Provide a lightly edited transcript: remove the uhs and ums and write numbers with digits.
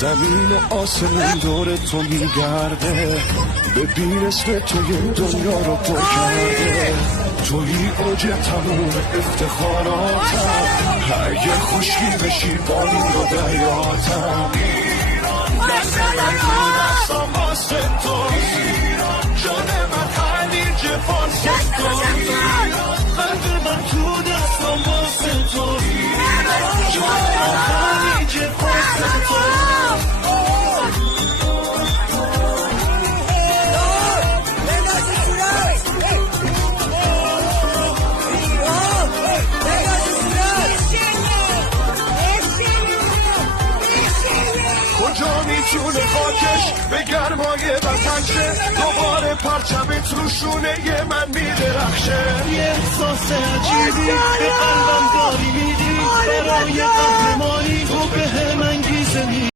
زمین و آسمون دور تو میگرده، ببین اسم تو یه دنیا رو پر کرده. توی اوج تموم افتخاراتم، اگه خوشی بشی با این رو دریاتم. دستم واسه تو جان من خلیج فارس تو، قلب من تو دستم واسه تو جان من خلیج فارس تو. کجا میتونه خاکش به گرمای وطن شه، دوباره پرچمت رو شونه من میدرخشه. یه احساس عجیبی به قلبم داری میدی، برای قهرمانی تو به هم انگیزه